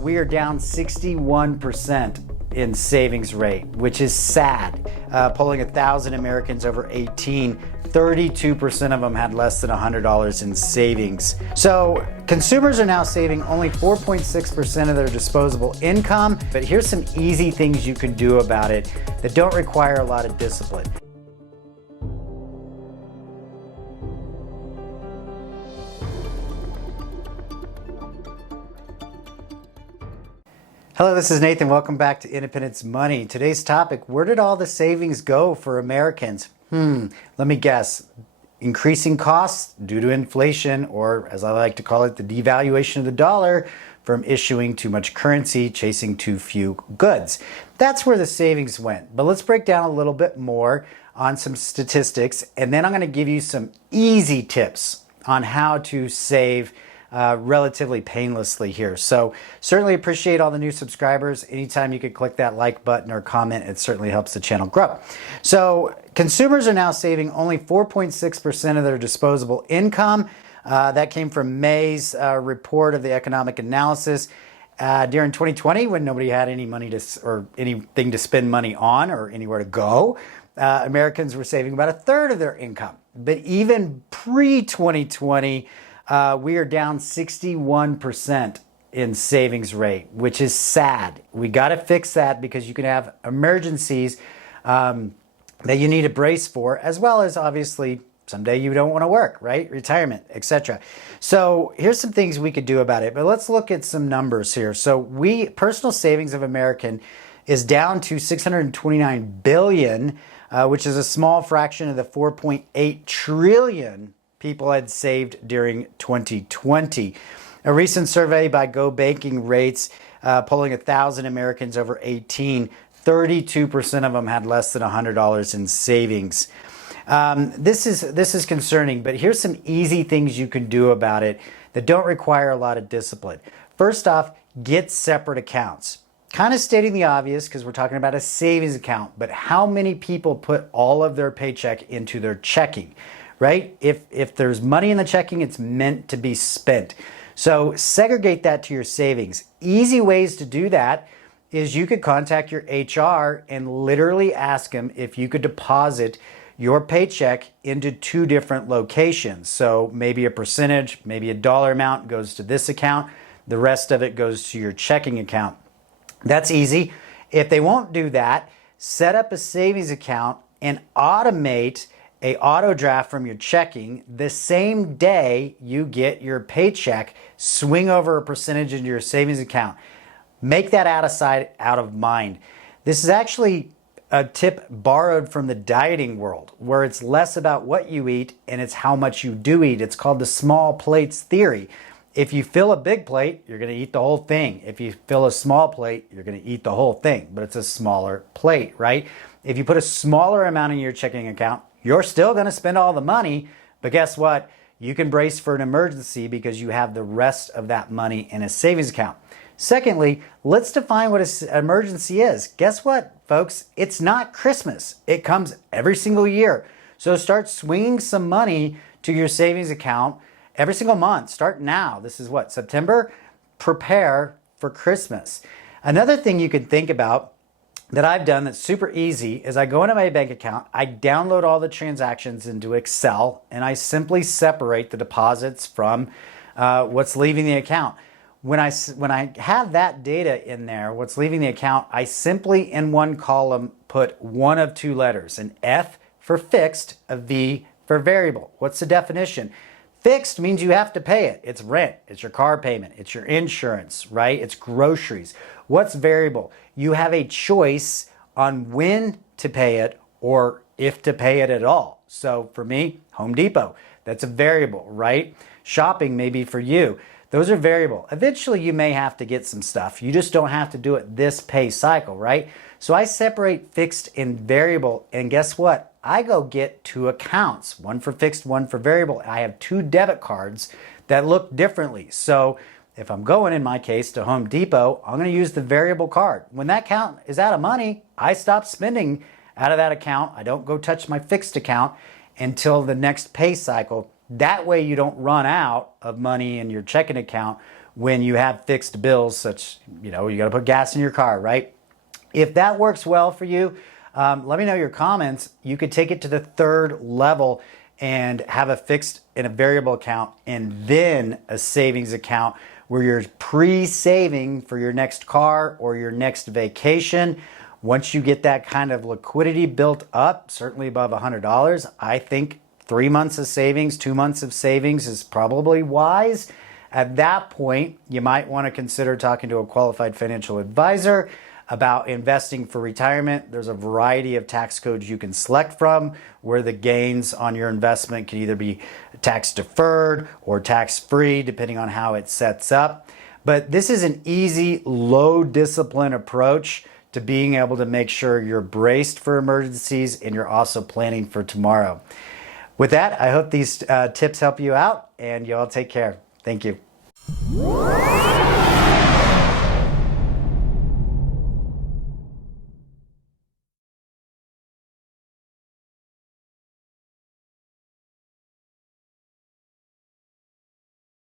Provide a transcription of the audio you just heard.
We are down 61% in savings rate, which is sad. Polling 1,000 Americans over 18, 32% of them had less than $100 in savings. So consumers are now saving only 4.6% of their disposable income, but here's some easy things you can do about it that don't require a lot of discipline. Hello, this is Nathan. Welcome back to Independence Money. Today's topic, where did all the savings go for Americans? Let me guess. Increasing costs due to inflation, or as I like to call it, the devaluation of the dollar from issuing too much currency, chasing too few goods. That's where the savings went. But let's break down a little bit more on some statistics, and then I'm going to give you some easy tips on how to save relatively painlessly here. So certainly appreciate all the new subscribers. Anytime you could click that like button or comment, it certainly helps the channel grow. So consumers are now saving only 4.6% of their disposable income. That came from May's report of the economic analysis. During 2020, when nobody had any money or anything to spend money on or anywhere to go, Americans were saving about a third of their income. But even pre-2020, we are down 61% in savings rate, which is sad. We got to fix that because you can have emergencies that you need to brace for, as well as obviously someday you don't want to work, right? Retirement, etc. So here's some things we could do about it, but let's look at some numbers here. So personal savings of American is down to $629 billion, which is a small fraction of the $4.8 trillion people had saved during 2020. A recent survey by Go Banking Rates, polling 1,000 Americans over 18, 32% of them had less than $100 in savings. This is concerning, but here's some easy things you can do about it that don't require a lot of discipline. First off, get separate accounts. Kind of stating the obvious because we're talking about a savings account, but how many people put all of their paycheck into their checking? Right? If there's money in the checking, it's meant to be spent. So segregate that to your savings. Easy ways to do that is you could contact your HR and literally ask them if you could deposit your paycheck into two different locations. So maybe a percentage, maybe a dollar amount goes to this account. The rest of it goes to your checking account. That's easy. If they won't do that, set up a savings account and automate an auto draft from your checking. The same day you get your paycheck, swing over a percentage into your savings account. Make that out of sight, out of mind. This is actually a tip borrowed from the dieting world, where it's less about what you eat and it's how much you do eat. It's called the small plates theory. If you fill a big plate, you're going to eat the whole thing. If you fill a small plate, you're going to eat the whole thing, but it's a smaller plate, right? If you put a smaller amount in your checking account, you're still going to spend all the money, but guess what? You can brace for an emergency because you have the rest of that money in a savings account. Secondly, let's define what an emergency is. Guess what, folks? It's not Christmas. It comes every single year. So start swinging some money to your savings account every single month. Start now. This is what, September? Prepare for Christmas. Another thing you could think about that I've done that's super easy is I go into my bank account, I download all the transactions into Excel, and I simply separate the deposits from what's leaving the account. When I have that data in there, what's leaving the account, I simply in one column put one of two letters, an F for fixed, a V for variable. What's the definition? Fixed means you have to pay it. It's rent, it's your car payment, it's your insurance, right? It's groceries. What's variable? You have a choice on when to pay it or if to pay it at all. So for me, Home Depot, that's a variable, right? Shopping maybe for you. Those are variable. Eventually you may have to get some stuff. You just don't have to do it this pay cycle, right? So I separate fixed and variable, and guess what? I go get two accounts, one for fixed, one for variable. I have two debit cards that look differently. So if I'm going, in my case, to Home Depot, I'm going to use the variable card. When that account is out of money, I stop spending out of that account. I don't go touch my fixed account until the next pay cycle. That way you don't run out of money in your checking account when you have fixed bills, such, you got to put gas in your car, right? If that works well for you, let me know your comments. You could take it to the third level and have a fixed and a variable account, and then a savings account where you're pre-saving for your next car or your next vacation. Once you get that kind of liquidity built up, certainly above $100, I think 3 months of savings, 2 months of savings is probably wise. At that point, you might want to consider talking to a qualified financial advisor about investing for retirement. There's a variety of tax codes you can select from where the gains on your investment can either be tax deferred or tax free, depending on how it sets up. But this is an easy, low discipline approach to being able to make sure you're braced for emergencies and you're also planning for tomorrow. With that, I hope these tips help you out, and you all take care. Thank you.